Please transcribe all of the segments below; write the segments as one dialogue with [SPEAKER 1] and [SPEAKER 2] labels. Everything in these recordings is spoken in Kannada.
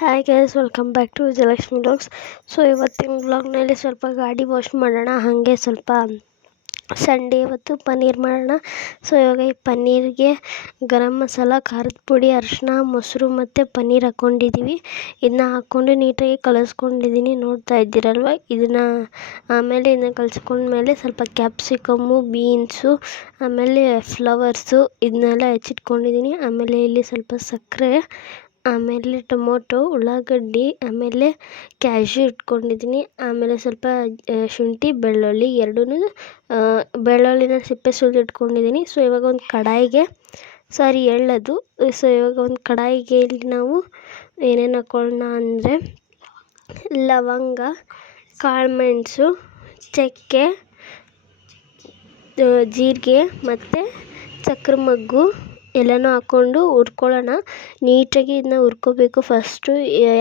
[SPEAKER 1] Hi guys welcome back to Vijayalakshmi dogs so ಇವತ್ತಿನ ಬ್ಲಾಗ್ನಲ್ಲಿ ಸ್ವಲ್ಪ ಗಾಡಿ ವಾಶ್ ಮಾಡೋಣ, ಹಾಗೆ ಸ್ವಲ್ಪ ಸಂಡೇ ಇವತ್ತು ಪನ್ನೀರ್ ಮಾಡೋಣ. ಸೊ ಇವಾಗ ಈ ಪನ್ನೀರ್ಗೆ ಗರಂ ಮಸಾಲ, ಖಾರದ ಪುಡಿ ಅರಿಶಿನ ಮೊಸರು ಮತ್ತು ಪನ್ನೀರ್ ಹಾಕ್ಕೊಂಡಿದ್ದೀವಿ ಇದನ್ನ ಹಾಕ್ಕೊಂಡು ನೀಟಾಗಿ ಕಲಸ್ಕೊಂಡಿದ್ದೀನಿ ನೋಡ್ತಾ ಇದ್ದೀರಲ್ವ? ಇದನ್ನು ಆಮೇಲೆ ಇದನ್ನ ಕಲಿಸ್ಕೊಂಡ್ಮೇಲೆ ಸ್ವಲ್ಪ ಕ್ಯಾಪ್ಸಿಕಮ್ಮು ಬೀನ್ಸು ಆಮೇಲೆ ಫ್ಲವರ್ಸು ಇದನ್ನೆಲ್ಲ ಹೆಚ್ಚಿಟ್ಕೊಂಡಿದ್ದೀನಿ ಆಮೇಲೆ ಇಲ್ಲಿ ಸ್ವಲ್ಪ ಸಕ್ಕರೆ ಆಮೇಲೆ ಟೊಮೊಟೊ, ಉಳ್ಳಾಗಡ್ಡಿ, ಆಮೇಲೆ ಕ್ಯಾಶ್ಯೂ ಇಟ್ಕೊಂಡಿದ್ದೀನಿ. ಆಮೇಲೆ ಸ್ವಲ್ಪ ಶುಂಠಿ, ಬೆಳ್ಳುಳ್ಳಿ ಎರಡೂ ಬೆಳ್ಳುಳ್ಳಿನ ಸಿಪ್ಪೆ ಸುಲಿದು ಇಟ್ಕೊಂಡಿದ್ದೀನಿ. ಸೊ, ಇವಾಗ ಒಂದು ಕಡಾಯಿಗೆ, ಸಾರಿ, ಎಳ್ಳದು. ಸೊ, ಇವಾಗ ಒಂದು ಕಡಾಯಿಗೆ ಇಲ್ಲಿ ನಾವು ಏನೇನು ಹಾಕ್ಕೊಳ್ಳೋಣ ಅಂದರೆ ಲವಂಗ, ಕಾಳುಮೆಣಸು, ಚಕ್ಕೆ ಜೀರಿಗೆ ಮತ್ತು ಚಕ್ರ ಮಗ್ಗು ಎಲ್ಲನೂ ಹಾಕ್ಕೊಂಡು ಹುರ್ಕೊಳ್ಳೋಣ. ನೀಟಾಗಿ ಇದನ್ನ ಹುರ್ಕೊಬೇಕು ಫಸ್ಟು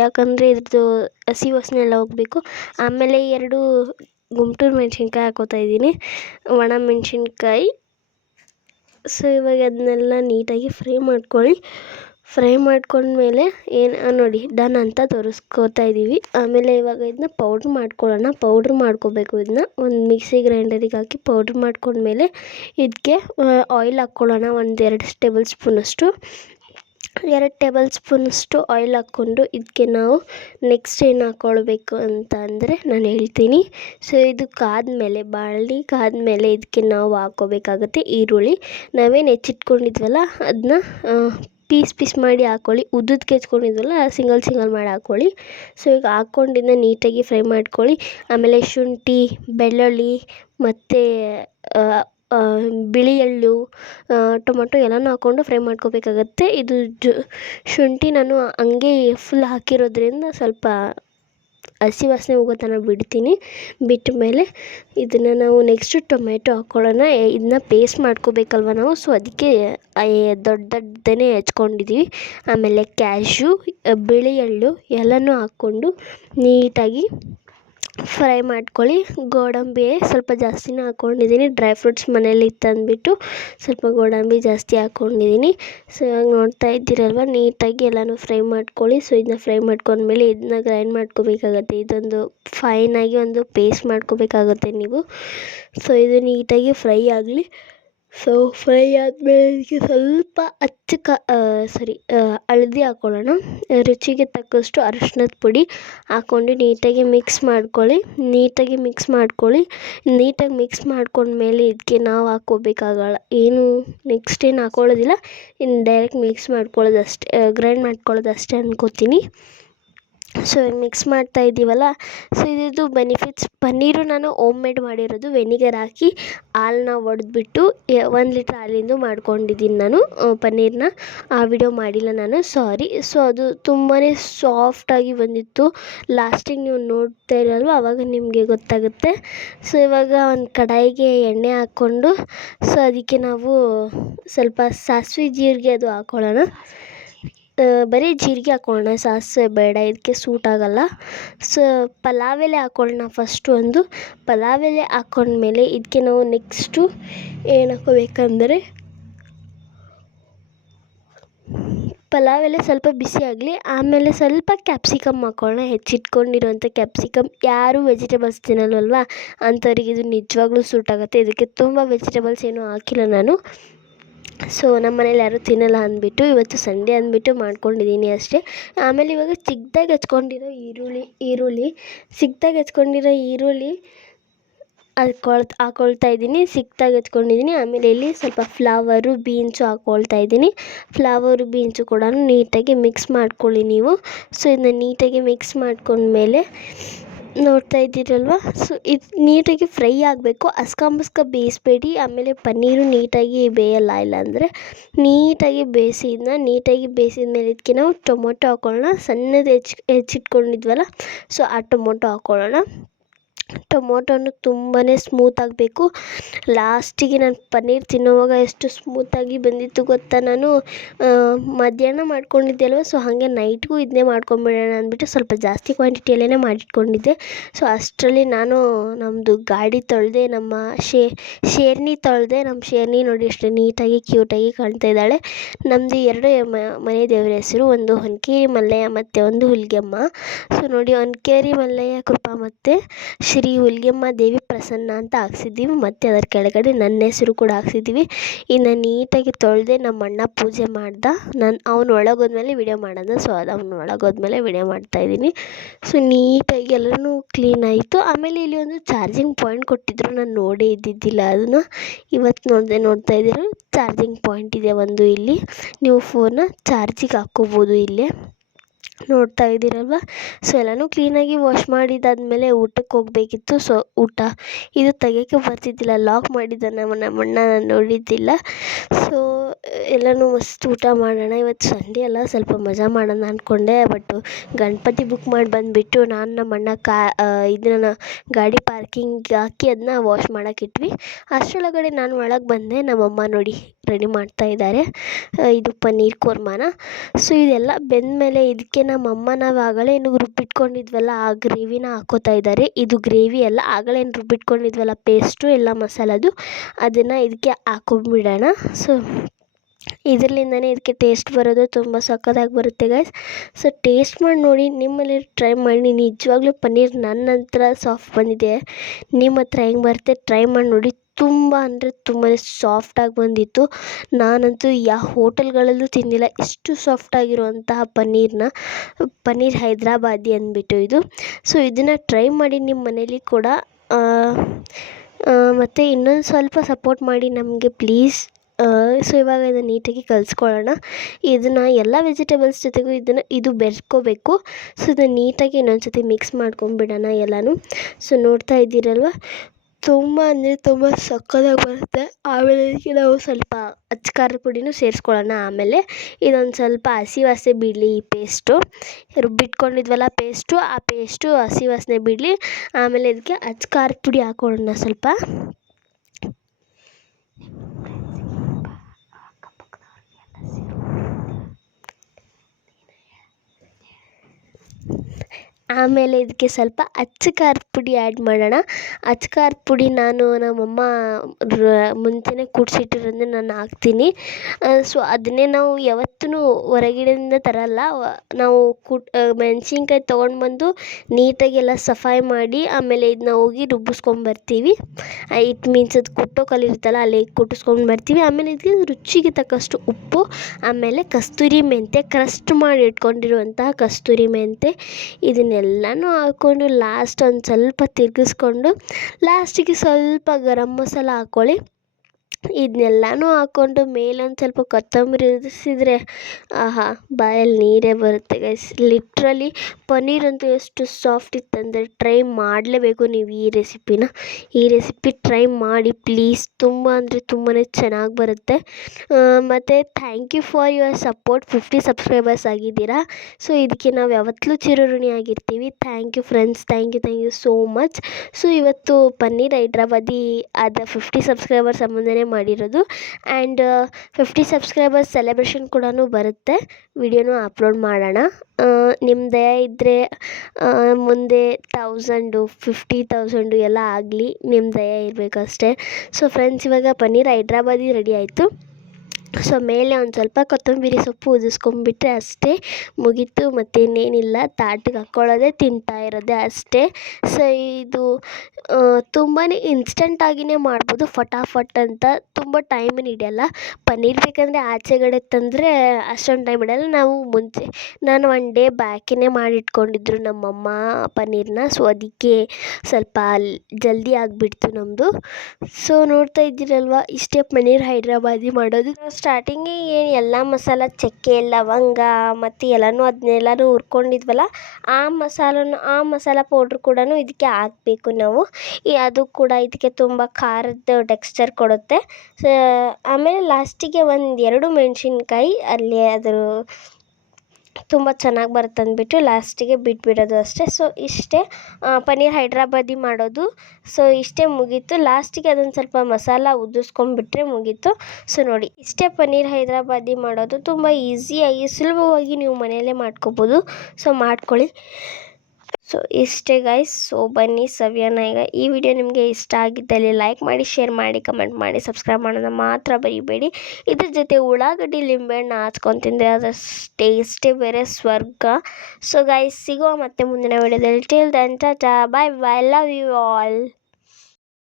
[SPEAKER 1] ಯಾಕಂದರೆ ಇದ್ರದ್ದು ಹಸಿ ವಾಸನೆ ಎಲ್ಲ ಹೋಗಬೇಕು. ಆಮೇಲೆ ಎರಡು ಗುಂಟೂರು ಮೆಣಸಿನ್ಕಾಯಿ ಹಾಕೋತಾ ಇದ್ದೀನಿ. ಒಣ ಮೆಣಸಿನ್ಕಾಯಿ. ಸೊ ಇವಾಗ ಅದನ್ನೆಲ್ಲ ನೀಟಾಗಿ ಫ್ರೈ ಮಾಡ್ಕೊಳ್ಳಿ. ಫ್ರೈ ಮಾಡ್ಕೊಂಡ್ಮೇಲೆ ಏನು ನೋಡಿ, ಡನ್ ಅಂತ ತೋರಿಸ್ಕೊತಾ ಇದ್ದೀವಿ ಆಮೇಲೆ ಇವಾಗ ಇದನ್ನ ಪೌಡ್ರ್ ಮಾಡ್ಕೊಳ್ಳೋಣ. ಪೌಡ್ರ್ ಮಾಡ್ಕೋಬೇಕು ಇದನ್ನ. ಒಂದು ಮಿಕ್ಸಿ ಗ್ರೈಂಡರಿಗೆ ಹಾಕಿ ಪೌಡ್ರ್ ಮಾಡ್ಕೊಂಡ್ಮೇಲೆ ಇದಕ್ಕೆ ಆಯಿಲ್ ಹಾಕ್ಕೊಳ್ಳೋಣ. ಒಂದು ಎರಡು ಟೇಬಲ್ ಸ್ಪೂನಷ್ಟು. ಎರಡು ಟೇಬಲ್ ಸ್ಪೂನಷ್ಟು ಆಯಿಲ್ ಹಾಕ್ಕೊಂಡು ಇದಕ್ಕೆ ನಾವು ನೆಕ್ಸ್ಟ್ ಏನು ಹಾಕ್ಕೊಳ್ಬೇಕು ಅಂತ ಅಂದರೆ ನಾನು ಹೇಳ್ತೀನಿ. ಸೊ ಇದು ಕಾದ್ಮೇಲೆ ಬಾಣಲಿ ಕಾದ್ಮೇಲೆ ಇದಕ್ಕೆ ನಾವು ಹಾಕ್ಕೋಬೇಕಾಗತ್ತೆ ಈರುಳ್ಳಿ. ನಾವೇನು ಹೆಚ್ಚಿಟ್ಕೊಂಡಿದ್ವಲ್ಲ ಅದನ್ನ ಪೀಸ್ ಪೀಸ್ ಮಾಡಿ ಹಾಕ್ಕೊಳ್ಳಿ ಉದ್ದುದ್ದು ಹೆಚ್ಕೊಂಡಿದ್ವಲ್ಲ ಸಿಂಗಲ್ ಸಿಂಗಲ್ ಮಾಡಿ ಹಾಕ್ಕೊಳ್ಳಿ ಸೊ ಈಗ ಹಾಕ್ಕೊಂಡಿದ್ದನ್ನ ನೀಟಾಗಿ ಫ್ರೈ ಮಾಡ್ಕೊಳ್ಳಿ. ಆಮೇಲೆ ಶುಂಠಿ, ಬೆಳ್ಳುಳ್ಳಿ ಮತ್ತು ಬಿಳಿ ಎಳ್ಳು ಟೊಮೊಟೊ ಎಲ್ಲನೂ ಹಾಕ್ಕೊಂಡು ಫ್ರೈ ಮಾಡ್ಕೋಬೇಕಾಗತ್ತೆ. ಇದು ಜು, ಶುಂಠಿ ನಾನು ಹಂಗೆ ಫುಲ್ ಹಾಕಿರೋದ್ರಿಂದ ಸ್ವಲ್ಪ ಹಸಿ ವಾಸನೆ ಹೋಗೋ ತನಕ ಬಿಡ್ತೀನಿ. ಬಿಟ್ಟ ಮೇಲೆ ಇದನ್ನು ನಾವು ನೆಕ್ಸ್ಟು ಟೊಮೆಟೊ ಹಾಕ್ಕೊಳ್ಳೋಣ ಇದನ್ನ ಪೇಸ್ಟ್ ಮಾಡ್ಕೋಬೇಕಲ್ವ ನಾವು? ಸೊ ಅದಕ್ಕೆ ದೊಡ್ಡ ದೊಡ್ಡದೇ ಹೆಚ್ಕೊಂಡಿದ್ದೀವಿ ಆಮೇಲೆ ಕ್ಯಾಶು ಬಿಳಿ ಎಳ್ಳು ಎಲ್ಲನೂ ಹಾಕ್ಕೊಂಡು ನೀಟಾಗಿ ಫ್ರೈ ಮಾಡ್ಕೊಳ್ಳಿ. ಗೋಡಂಬಿ ಸ್ವಲ್ಪ ಜಾಸ್ತಿನೇ ಹಾಕ್ಕೊಂಡಿದ್ದೀನಿ. ಡ್ರೈ ಫ್ರೂಟ್ಸ್ ಮನೇಲಿ ಇತ್ತಂದ್ಬಿಟ್ಟು ಸ್ವಲ್ಪ ಗೋಡಂಬಿ ಜಾಸ್ತಿ ಹಾಕ್ಕೊಂಡಿದ್ದೀನಿ. ಸೊ, ಇವಾಗ ನೋಡ್ತಾ ಇದ್ದೀರಲ್ವ, ನೀಟಾಗಿ ಎಲ್ಲನೂ ಫ್ರೈ ಮಾಡ್ಕೊಳ್ಳಿ. ಸೊ, ಇದನ್ನ ಫ್ರೈ ಮಾಡ್ಕೊಂಡ್ಮೇಲೆ ಇದನ್ನ ಗ್ರೈಂಡ್ ಮಾಡ್ಕೋಬೇಕಾಗತ್ತೆ. ಇದೊಂದು ಫೈನಾಗಿ ಒಂದು ಪೇಸ್ಟ್ ಮಾಡ್ಕೋಬೇಕಾಗುತ್ತೆ ನೀವು. ಸೊ, ಇದು ನೀಟಾಗಿ ಫ್ರೈ ಆಗಲಿ. ಸೊ ಫ್ರೈ ಆದಮೇಲೆ ಇದಕ್ಕೆ ಸ್ವಲ್ಪ ಅಚ್ಚ ಕ ಸಾರಿ ಹಳದಿ ಹಾಕ್ಕೊಳ್ಳೋಣ ರುಚಿಗೆ ತಕ್ಕಷ್ಟು ಅರಿಶ್ನದ ಪುಡಿ ಹಾಕ್ಕೊಂಡು ನೀಟಾಗಿ ಮಿಕ್ಸ್ ಮಾಡ್ಕೊಳ್ಳಿ. ನೀಟಾಗಿ ಮಿಕ್ಸ್ ಮಾಡ್ಕೊಳ್ಳಿ. ನೀಟಾಗಿ ಮಿಕ್ಸ್ ಮಾಡ್ಕೊಂಡ್ಮೇಲೆ ಇದಕ್ಕೆ ನಾವು ಹಾಕ್ಕೋಬೇಕಾಗಲ್ಲ. ಏನು ನೆಕ್ಸ್ಟ್ ಏನು ಹಾಕ್ಕೊಳ್ಳೋದಿಲ್ಲ ಇನ್ನು ಡೈರೆಕ್ಟ್ ಮಿಕ್ಸ್ ಮಾಡ್ಕೊಳ್ಳೋದು ಅಷ್ಟೇ ಗ್ರೈಂಡ್ ಮಾಡ್ಕೊಳ್ಳೋದು ಅಷ್ಟೇ ಅನ್ಕೋತೀನಿ. ಸೊ ಮಿಕ್ಸ್ ಮಾಡ್ತಾ ಇದ್ದೀವಲ್ಲ ಸೊ ಇದ್ರದ್ದು ಬೆನಿಫಿಟ್ಸ್ ಪನ್ನೀರು ನಾನು ಓಮ್ ಮೇಡ್ ಮಾಡಿರೋದು ವೆನಿಗರ್ ಹಾಕಿ ಹಾಲನ್ನ ಒಡೆದ್ಬಿಟ್ಟು ಒಂದು ಲೀಟ್ರ್ ಹಾಲಿಂದು ಮಾಡ್ಕೊಂಡಿದ್ದೀನಿ ನಾನು ಪನ್ನೀರನ್ನ ಆ ವಿಡಿಯೋ ಮಾಡಿಲ್ಲ ನಾನು ಸಾರಿ ಸೊ ಅದು ತುಂಬಾ ಸಾಫ್ಟಾಗಿ ಬಂದಿತ್ತು. ಲಾಸ್ಟಿಗೆ ನೀವು ನೋಡ್ತಾ ಇರಲ್ವ? ಅವಾಗ ನಿಮಗೆ ಗೊತ್ತಾಗುತ್ತೆ. ಸೊ ಇವಾಗ ಒಂದು ಕಡಾಯಿಗೆ ಎಣ್ಣೆ ಹಾಕ್ಕೊಂಡು ಸೊ ಅದಕ್ಕೆ ನಾವು ಸ್ವಲ್ಪ ಸಾಸಿವೆ ಜೀರಿಗೆ ಅದು ಹಾಕ್ಕೊಳ್ಳೋಣ ಬರೀ ಜೀರಿಗೆ ಹಾಕ್ಕೊಳ್ಳೋಣ ಸಾಸಿವೆ ಬೇಡ, ಇದಕ್ಕೆ ಸೂಟ್ ಆಗೋಲ್ಲ. ಸೊ ಪಲಾವ್ ಎಲೆ ಹಾಕ್ಕೊಳ್ಳೋಣ ಫಸ್ಟು ಒಂದು. ಪಲಾವ್ ಎಲೆ ಹಾಕ್ಕೊಂಡ್ಮೇಲೆ ಇದಕ್ಕೆ ನಾವು ನೆಕ್ಸ್ಟು ಏನು ಹಾಕ್ಕೋಬೇಕಂದರೆ ಪಲಾವ್ ಎಲೆ ಸ್ವಲ್ಪ ಬಿಸಿ ಆಗಲಿ, ಆಮೇಲೆ ಸ್ವಲ್ಪ ಕ್ಯಾಪ್ಸಿಕಮ್ ಹಾಕ್ಕೊಳ್ಳೋಣ ಹೆಚ್ಚಿಟ್ಕೊಂಡಿರುವಂಥ ಕ್ಯಾಪ್ಸಿಕಮ್ ಯಾರೂ ವೆಜಿಟೇಬಲ್ಸ್ ತಿನ್ನಲ್ವಲ್ವ? ಅಂಥವ್ರಿಗೆ ಇದು ನಿಜವಾಗ್ಲೂ ಸೂಟ್ ಆಗುತ್ತೆ. ಇದಕ್ಕೆ ತುಂಬ ವೆಜಿಟೇಬಲ್ಸ್ ಏನೂ ಹಾಕಿಲ್ಲ ನಾನು. ಸೊ ನಮ್ಮ ಮನೇಲಿ ಯಾರೂ ತಿನ್ನಲ್ಲ ಅಂದ್ಬಿಟ್ಟು ಇವತ್ತು ಸಂಡೇ ಅಂದ್ಬಿಟ್ಟು ಮಾಡ್ಕೊಂಡಿದ್ದೀನಿ ಅಷ್ಟೇ. ಆಮೇಲೆ ಇವಾಗ ಚಿಕ್ಕದಾಗಿ ಹೆಚ್ಕೊಂಡಿರೋ ಈರುಳ್ಳಿ ಈರುಳ್ಳಿ ಚಿಕ್ದಾಗಿ ಹೆಚ್ಕೊಂಡಿರೋ ಈರುಳ್ಳಿ ಅದು ಹಾಕ್ಕೊಳ್ ಹಾಕೊಳ್ತಾ ಇದ್ದೀನಿ. ಸಿಕ್ದಾಗಿ ಹೆಚ್ಕೊಂಡಿದ್ದೀನಿ. ಆಮೇಲೆ ಇಲ್ಲಿ ಸ್ವಲ್ಪ ಫ್ಲವರು, ಬೀನ್ಸು ಹಾಕೊಳ್ತಾ ಇದ್ದೀನಿ. ಫ್ಲವರು, ಬೀನ್ಸು ಕೂಡ ನೀಟಾಗಿ ಮಿಕ್ಸ್ ಮಾಡ್ಕೊಳ್ಳಿ ನೀವು. ಸೊ ಇದನ್ನ ನೀಟಾಗಿ ಮಿಕ್ಸ್ ಮಾಡ್ಕೊಂಡ್ಮೇಲೆ ನೋಡ್ತಾ ಇದ್ದೀರಲ್ವ? ಸೊ ಇದು ನೀಟಾಗಿ ಫ್ರೈ ಆಗಬೇಕು. ಅಸ್ಕಂಬಸ್ಕ ಬೇಯಿಸ್ಬೇಡಿ. ಆಮೇಲೆ ಪನ್ನೀರು ನೀಟಾಗಿ ಬೇಯಲ್ಲ ಇಲ್ಲಾಂದರೆ ನೀಟಾಗಿ ಬೇಯಿಸಿದ್ನ, ನೀಟಾಗಿ ಬೇಯಿಸಿದ ಮೇಲೆ ಇದಕ್ಕೆ ನಾವು ಟೊಮೊಟೊ ಹಾಕ್ಕೊಳ್ಳೋಣ ಸಣ್ಣದು ಹೆಚ್ಚಿ ಹೆಚ್ಚಿಟ್ಕೊಂಡಿದ್ವಲ್ಲ ಸೊ ಆ ಟೊಮೊಟೊ ಹಾಕ್ಕೊಳ್ಳೋಣ ಟೊಮೊಟೊನು ತುಂಬಾ ಸ್ಮೂತ್ ಆಗಬೇಕು. ಲಾಸ್ಟಿಗೆ ನಾನು ಪನ್ನೀರ್ ತಿನ್ನೋವಾಗ ಎಷ್ಟು ಸ್ಮೂತಾಗಿ ಬಂದಿತ್ತು ಗೊತ್ತಾ ನಾನು? ಮಧ್ಯಾಹ್ನ ಮಾಡ್ಕೊಂಡಿದ್ದೆ ಅಲ್ವ? ಸೊ ಹಾಗೆ ನೈಟ್ಗೂ ಇದನ್ನೇ ಮಾಡ್ಕೊಂಬಿಡೋಣ ಅಂದ್ಬಿಟ್ಟು ಸ್ವಲ್ಪ ಜಾಸ್ತಿ ಕ್ವಾಂಟಿಟಿಯಲ್ಲೇ ಮಾಡಿಟ್ಕೊಂಡಿದ್ದೆ. ಸೊ ಅಷ್ಟರಲ್ಲಿ ನಾನು ನಮ್ಮದು ಗಾಡಿ ತೊಳೆದೆ, ನಮ್ಮ ಶೇ, ಶೇರ್ನಿ ತೊಳೆದೆ ನಮ್ಮ ಶೇರ್ನಿ ನೋಡಿ ಎಷ್ಟು ನೀಟಾಗಿ ಕ್ಯೂಟಾಗಿ ಕಾಣ್ತಾ ಇದ್ದಾಳೆ. ನಮ್ಮದು ಎರಡು ಮನೆ ದೇವರ ಹೆಸರು, ಒಂದು ಹೊನ್ಕೇರಿ ಮಲ್ಲಯ್ಯ ಮತ್ತು ಒಂದು ಹುಲಿಗೆಮ್ಮ. ಸೊ ನೋಡಿ ಹೊನ್ಕೇರಿ ಮಲ್ಲಯ್ಯ ಕೃಪಾ ಮತ್ತು ಶ್ರೀ ಹುಲಿಗೆಮ್ಮ ದೇವಿ ಪ್ರಸನ್ನ ಅಂತ ಹಾಕ್ಸಿದ್ದೀವಿ. ಮತ್ತು ಅದರ ಕೆಳಗಡೆ ನನ್ನ ಹೆಸರು ಕೂಡ ಹಾಕ್ಸಿದ್ದೀವಿ. ಇನ್ನು ನೀಟಾಗಿ ತೊಳೆದೆ ನಮ್ಮ ಅಣ್ಣ ಪೂಜೆ ಮಾಡ್ದ. ನಾನು ಅವ್ನು ಒಳಗೋದ್ಮೇಲೆ ವಿಡಿಯೋ ಮಾಡೋದು. ಸೊ ಅದು ಅವ್ನು ಒಳಗೋದ್ಮೇಲೆ ವಿಡಿಯೋ ಮಾಡ್ತಾಯಿದ್ದೀನಿ ಸೊ ನೀಟಾಗಿ ಎಲ್ಲರೂ ಕ್ಲೀನ್ ಆಯಿತು. ಆಮೇಲೆ ಇಲ್ಲಿ ಒಂದು ಚಾರ್ಜಿಂಗ್ ಪಾಯಿಂಟ್ ಕೊಟ್ಟಿದ್ರು. ನಾನು ನೋಡೇ ಇದ್ದಿದ್ದಿಲ್ಲ ಅದನ್ನು. ಇವತ್ತು ನೋಡಿದೆ ನೋಡ್ತಾ ಇದ್ದೀರ? ಚಾರ್ಜಿಂಗ್ ಪಾಯಿಂಟ್ ಇದೆ ಒಂದು ಇಲ್ಲಿ. ನೀವು ಫೋನ್ನ ಚಾರ್ಜಿಗೆ ಹಾಕ್ಕೋಬೋದು ಇಲ್ಲೇ. ನೋಡ್ತಾ ಇದ್ದೀರಲ್ವ? ಸೊ ಎಲ್ಲನೂ ಕ್ಲೀನಾಗಿ ವಾಶ್ ಮಾಡಿದ್ದಾದಮೇಲೆ ಊಟಕ್ಕೆ ಹೋಗಬೇಕಿತ್ತು. ಸೊ ಊಟ ಇದು ತೆಗಿಯೋಕ್ಕೆ ಬರ್ತಿದ್ದಿಲ್ಲ. ಲಾಕ್ ಮಾಡಿದ್ದ ನಮ್ಮ ನಮ್ಮಣ್ಣ ನೋಡಿದ್ದಿಲ್ಲ. ಸೊ ಎಲ್ಲನೂ ಮಸ್ತ್ ಊಟ ಮಾಡೋಣ. ಇವತ್ತು ಸಂಡೇ ಅಲ್ಲ, ಸ್ವಲ್ಪ ಮಜಾ ಮಾಡೋಣ ಅಂದ್ಕೊಂಡೆ ಬಟ್ ಗಣಪತಿ ಬುಕ್ ಮಾಡಿ ಬಂದುಬಿಟ್ಟು ನಾನು ನಮ್ಮ ಅಣ್ಣ ಕಾ ಇದನ್ನ ಗಾಡಿ ಪಾರ್ಕಿಂಗ್ ಹಾಕಿ ಅದನ್ನ ವಾಶ್ ಮಾಡೋಕ್ಕಿಟ್ವಿ ಅಷ್ಟರೊಳಗಡೆ ನಾನು ಒಳಗೆ ಬಂದೆ. ನಮ್ಮಮ್ಮ ನೋಡಿ ರೆಡಿ ಮಾಡ್ತಾ ಇದ್ದಾರೆ. ಇದು ಪನ್ನೀರ್ ಕೋರ್ಮಾನ. ಸೊ ಇದೆಲ್ಲ ಬೆಂದ ಮೇಲೆ ಇದಕ್ಕೆ ನಮ್ಮಮ್ಮ ನಾವು ಆಗಲೇ ಏನು ರುಬ್ಬಿಟ್ಕೊಂಡಿದ್ವಲ್ಲ ಆ ಗ್ರೇವಿನ ಹಾಕ್ಕೋತಾ ಇದ್ದಾರೆ ಇದು ಗ್ರೇವಿ ಅಲ್ಲ, ಆಗಲೇ ಏನು ರುಬ್ಬಿಟ್ಕೊಂಡಿದ್ವಲ್ಲ ಪೇಸ್ಟು ಎಲ್ಲ ಮಸಾಲದು ಅದನ್ನು ಇದಕ್ಕೆ ಹಾಕೊಂಡ್ಬಿಡೋಣ ಸೊ ಇದರಿಂದನೇ ಇದಕ್ಕೆ ಟೇಸ್ಟ್ ಬರೋದು ತುಂಬ ಸಖತ್ತಾಗಿ ಬರುತ್ತೆ ಗೈಸ್ ಸೊ ಟೇಸ್ಟ್ ಮಾಡಿ ನೋಡಿ, ನಿಮ್ಮಲ್ಲಿ ಟ್ರೈ ಮಾಡಿ ನಿಜವಾಗ್ಲೂ ಪನ್ನೀರ್ ನನ್ನ ಹತ್ರ ಸಾಫ್ಟ್ ಬಂದಿದೆ. ನಿಮ್ಮ ಹತ್ರ ಹೆಂಗೆ ಬರುತ್ತೆ ಟ್ರೈ ಮಾಡಿ ನೋಡಿ. ತುಂಬ ಅಂದರೆ ತುಂಬಾ ಸಾಫ್ಟಾಗಿ ಬಂದಿತ್ತು. ನಾನಂತೂ ಯಾವ ಹೋಟೆಲ್ಗಳಲ್ಲೂ ತಿಂದಿಲ್ಲ. ಇಷ್ಟು ಸಾಫ್ಟಾಗಿರುವಂತಹ ಪನ್ನೀರನ್ನ ಪನ್ನೀರ್ ಹೈದರಾಬಾದಿ ಅಂದ್ಬಿಟ್ಟು ಇದು. ಸೊ ಇದನ್ನು ಟ್ರೈ ಮಾಡಿ ನಿಮ್ಮ ಮನೇಲಿ ಕೂಡ. ಮತ್ತು ಇನ್ನೊಂದು ಸ್ವಲ್ಪ ಸಪೋರ್ಟ್ ಮಾಡಿ ನಮಗೆ ಪ್ಲೀಸ್ ಸೊ ಇವಾಗ ಇದನ್ನು ನೀಟಾಗಿ ಕಲಿಸ್ಕೊಳ್ಳೋಣ. ಇದನ್ನು ಎಲ್ಲ ವೆಜಿಟೇಬಲ್ಸ್ ಜೊತೆಗೂ ಇದನ್ನು, ಇದು ಬೆರೆಸ್ಕೋಬೇಕು ಸೊ ಇದನ್ನು ನೀಟಾಗಿ ಇನ್ನೊಂದು ಸತಿ ಮಿಕ್ಸ್ ಮಾಡ್ಕೊಂಬಿಡೋಣ ಎಲ್ಲನೂ. ಸೊ ನೋಡ್ತಾ ಇದ್ದೀರಲ್ವ? ತುಂಬ ಅಂದರೆ ತುಂಬ ಸಕ್ಕತ್ತಾಗಿ ಬರುತ್ತೆ. ಆಮೇಲೆ ಇದಕ್ಕೆ ನಾವು ಸ್ವಲ್ಪ ಅಚ್ಚ ಖಾರದ ಪುಡಿನೂ ಸೇರಿಸ್ಕೊಳ್ಳೋಣ. ಆಮೇಲೆ ಇದೊಂದು ಸ್ವಲ್ಪ ಹಸಿ ವಾಸನೆ ಬಿಡಲಿ ಈ ಪೇಸ್ಟು. ರುಬ್ಬಿಟ್ಕೊಂಡಿದ್ವಲ್ಲ ಪೇಸ್ಟು, ಆ ಪೇಸ್ಟು ಹಸಿ ವಾಸನೆ ಬಿಡಲಿ. ಆಮೇಲೆ ಇದಕ್ಕೆ ಅಚ್ಚ ಖಾರದ ಪುಡಿ ಹಾಕ್ಕೊಳ್ಳೋಣ ಸ್ವಲ್ಪ. ಆಮೇಲೆ ಇದಕ್ಕೆ ಸ್ವಲ್ಪ ಅಚ್ಚ ಖಾರದ ಪುಡಿ ಆ್ಯಡ್ ಮಾಡೋಣ. ಅಚ್ಚ ಖಾರದ ಪುಡಿ ನಾನು ನಮ್ಮಮ್ಮ ಮುಂಚೆನೇ ಕೂಡಿಸಿಟ್ಟಿರೋದನ್ನ ನಾನು ಹಾಕ್ತೀನಿ. ಸೊ ಅದನ್ನೇ ನಾವು ಯಾವತ್ತೂ ಹೊರಗಡೆಯಿಂದ ತರೋಲ್ಲ. ನಾವು ಕುಟ್ ಮೆಣ್ಸಿನ್ಕಾಯಿ ತೊಗೊಂಡು ಬಂದು ನೀಟಾಗಿ ಎಲ್ಲ ಸಫಾಯಿ ಮಾಡಿ ಆಮೇಲೆ ಇದನ್ನ ಹೋಗಿ ರುಬ್ಬಿಸ್ಕೊಂಬರ್ತೀವಿ ಇಟ್ ಮೀನ್ಸ್ ಅದು ಕುಟ್ಟೋ ಕಲಿರುತ್ತಲ್ಲ ಅಲ್ಲಿ ಕುಟ್ಟಿಸ್ಕೊಂಡು ಬರ್ತೀವಿ. ಆಮೇಲೆ ಇದಕ್ಕೆ ರುಚಿಗೆ ತಕ್ಕಷ್ಟು ಉಪ್ಪು, ಆಮೇಲೆ ಕಸ್ತೂರಿ ಮೆಂತೆ ಕ್ರಸ್ಟ್ ಮಾಡಿ ಇಟ್ಕೊಂಡಿರುವಂತಹ ಕಸ್ತೂರಿ ಮೆಂತ್ಯ ಇದನ್ನೆಲ್ಲನೂ ಹಾಕ್ಕೊಂಡು ಲಾಸ್ಟ್ ಒಂದು ಸ್ವಲ್ಪ ತಿರುಗಿಸ್ಕೊಂಡು ಲಾಸ್ಟಿಗೆ ಸ್ವಲ್ಪ ಗರಂ ಮಸಾಲ ಹಾಕ್ಕೊಳ್ಳಿ. ಇದನ್ನೆಲ್ಲನೂ ಹಾಕ್ಕೊಂಡು ಮೇಲೊಂದು ಸ್ವಲ್ಪ ಕೊತ್ತಂಬರಿ ಉದುರಿಸಿದ್ರೆ ಆಹಾ, ಬಾಯಲ್ಲಿ ನೀರೇ ಬರುತ್ತೆ ಗೈಸ್ ಲಿಟ್ರಲಿ ಪನ್ನೀರ್ ಅಂತೂ ಎಷ್ಟು ಸಾಫ್ಟ್ ಇತ್ತಂದರೆ ಟ್ರೈ ಮಾಡಲೇಬೇಕು ನೀವು ಈ ರೆಸಿಪಿನ ಈ ರೆಸಿಪಿ ಟ್ರೈ ಮಾಡಿ ಪ್ಲೀಸ್ ತುಂಬ ಅಂದರೆ ತುಂಬಾ ಚೆನ್ನಾಗಿ ಬರುತ್ತೆ. ಮತ್ತು thank you for your support fifty subscribers ಆಗಿದ್ದೀರಾ. ಸೊ ಇದಕ್ಕೆ ನಾವು ಯಾವತ್ತೂ ಚಿರಋಣಿಯಾಗಿರ್ತೀವಿ thank you friends thank you thank you so much so ಇವತ್ತು ಪನ್ನೀರ್ ಹೈದ್ರಾಬಾದಿ ಆದ ಫಿಫ್ಟಿ ಸಬ್ಸ್ಕ್ರೈಬರ್ಸ್ ಸಂಬಂಧನೇ ಮಾಡಿರೋದು. ಆ್ಯಂಡ್ ಫಿಫ್ಟಿ ಸಬ್ಸ್ಕ್ರೈಬರ್ಸ್ ಸೆಲೆಬ್ರೇಷನ್ ಕೂಡ ಬರುತ್ತೆ. ವಿಡಿಯೋನೂ ಅಪ್ಲೋಡ್ ಮಾಡೋಣ. ನಿಮ್ಮ ದಯ ಇದ್ದರೆ ಮುಂದೆ ತೌಸಂಡು ಫಿಫ್ಟಿ ತೌಸಂಡು ಎಲ್ಲ ಆಗಲಿ ನಿಮ್ಮ ದಯ ಇರಬೇಕಷ್ಟೇ. ಸೊ ಫ್ರೆಂಡ್ಸ್ ಇವಾಗ ಪನ್ನೀರ್ ಹೈದ್ರಾಬಾದಿ ರೆಡಿ ಆಯಿತು. ಸೊ ಮೇಲೆ ಒಂದು ಸ್ವಲ್ಪ ಕೊತ್ತಂಬರಿ ಸೊಪ್ಪು ಉದಿಸ್ಕೊಂಬಿಟ್ರೆ ಅಷ್ಟೇ ಮುಗೀತು ಮತ್ತಿನ್ನೇನಿಲ್ಲ ತಾಟಿಗೆ ಹಾಕ್ಕೊಳ್ಳೋದೇ ತಿಂತಾ ಇರೋದೇ ಅಷ್ಟೇ. ಸೊ ಇದು ತುಂಬಾ ಇನ್ಸ್ಟೆಂಟಾಗಿಯೇ ಮಾಡ್ಬೋದು. ಫಟಾಫಟ್ ಅಂತ ತುಂಬ ಟೈಮ್ ಹಿಡಿಯಲ್ಲ. ಪನ್ನೀರ್ ಬೇಕಂದರೆ ಆಚೆಗಡೆ ತಂದರೆ ಅಷ್ಟೊಂದು ಟೈಮ್ ಹಿಡಿಯಲ್ಲ. ನಾವು ಮುಂಚೆ, ನಾನು ಒನ್ ಡೇ ಬ್ಯಾಕಿನೇ ಮಾಡಿಟ್ಕೊಂಡಿದ್ರು ನಮ್ಮಮ್ಮ ಪನ್ನೀರ್ನ. ಸೊ ಅದಕ್ಕೆ ಸ್ವಲ್ಪ ಜಲ್ದಿ ಆಗಿಬಿಡ್ತು ನಮ್ಮದು ಸೊ ನೋಡ್ತಾ ಇದ್ದೀರಲ್ವ, ಇಷ್ಟೇ ಪನ್ನೀರ್ ಹೈದ್ರಾಬಾದಿ ಮಾಡೋದು. ಸ್ಟಾರ್ಟಿಂಗಿಗೆ ಏನು ಎಲ್ಲ ಮಸಾಲ ಚಕ್ಕೆ, ಲವಂಗ ಮತ್ತು ಎಲ್ಲನೂ ಅದನ್ನೆಲ್ಲನೂ ಹುರ್ಕೊಂಡಿದ್ವಲ್ಲ, ಆ ಮಸಾಲನ, ಆ ಮಸಾಲ ಪೌಡ್ರ್ ಕೂಡ ಇದಕ್ಕೆ ಹಾಕ್ಬೇಕು ನಾವು. ಈ ಅದು ಕೂಡ ಇದಕ್ಕೆ ತುಂಬ ಖಾರದ ಟೆಕ್ಸ್ಚರ್ ಕೊಡುತ್ತೆ. ಆಮೇಲೆ ಲಾಸ್ಟಿಗೆ ಒಂದು ಎರಡು ಮೆಣಸಿನ್ಕಾಯಿ, ಅಲ್ಲಿ ಅದ್ರ ತುಂಬ ಚೆನ್ನಾಗಿ ಬರುತ್ತೆ ಅಂದ್ಬಿಟ್ಟು ಲಾಸ್ಟಿಗೆ ಬಿಟ್ಬಿಡೋದು ಅಷ್ಟೇ. ಸೊ ಇಷ್ಟೇ ಪನ್ನೀರ್ ಹೈದ್ರಾಬಾದಿ ಮಾಡೋದು. ಸೊ ಇಷ್ಟೇ ಮುಗೀತು. ಲಾಸ್ಟಿಗೆ ಅದೊಂದು ಸ್ವಲ್ಪ ಮಸಾಲ ಉದುರಿಸ್ಕೊಂಡ್ಬಿಟ್ರೆ ಮುಗೀತು. ಸೊ ನೋಡಿ, ಇಷ್ಟೇ ಪನ್ನೀರ್ ಹೈದ್ರಾಬಾದಿ ಮಾಡೋದು. ತುಂಬ ಈಸಿಯಾಗಿ ಸುಲಭವಾಗಿ ನೀವು ಮನೆಯಲ್ಲೇ ಮಾಡ್ಕೋಬೋದು. ಸೊ ಮಾಡ್ಕೊಳ್ಳಿ. ಸೊ ಇಷ್ಟೇ ಗೈಸ್ ಸೊ ಬನ್ನಿ ಸವ್ಯಾನ ಈಗ. ಈ ವಿಡಿಯೋ ನಿಮಗೆ ಇಷ್ಟ ಆಗಿದ್ದಲ್ಲಿ ಲೈಕ್ ಮಾಡಿ ಶೇರ್ ಮಾಡಿ ಕಮೆಂಟ್ ಮಾಡಿ ಸಬ್ಸ್ಕ್ರೈಬ್ ಮಾಡೋದನ್ನ ಮಾತ್ರ ಬರೀಬೇಡಿ. ಇದ್ರ ಜೊತೆ ಉಳ್ಳಾಗಡ್ಡಿ ಲಿಂಬೆಹಣ್ಣು ಹಾಚ್ಕೊಂಡು ತಿಂದರೆ ಅದರ ಟೇಸ್ಟೇ ಬೇರೆ ಸ್ವರ್ಗ. ಸೊ ಗೈಸ್ ಸಿಗೋ ಮತ್ತೆ ಮುಂದಿನ ವಿಡಿಯೋದಲ್ಲಿ till then tata bye bye love you all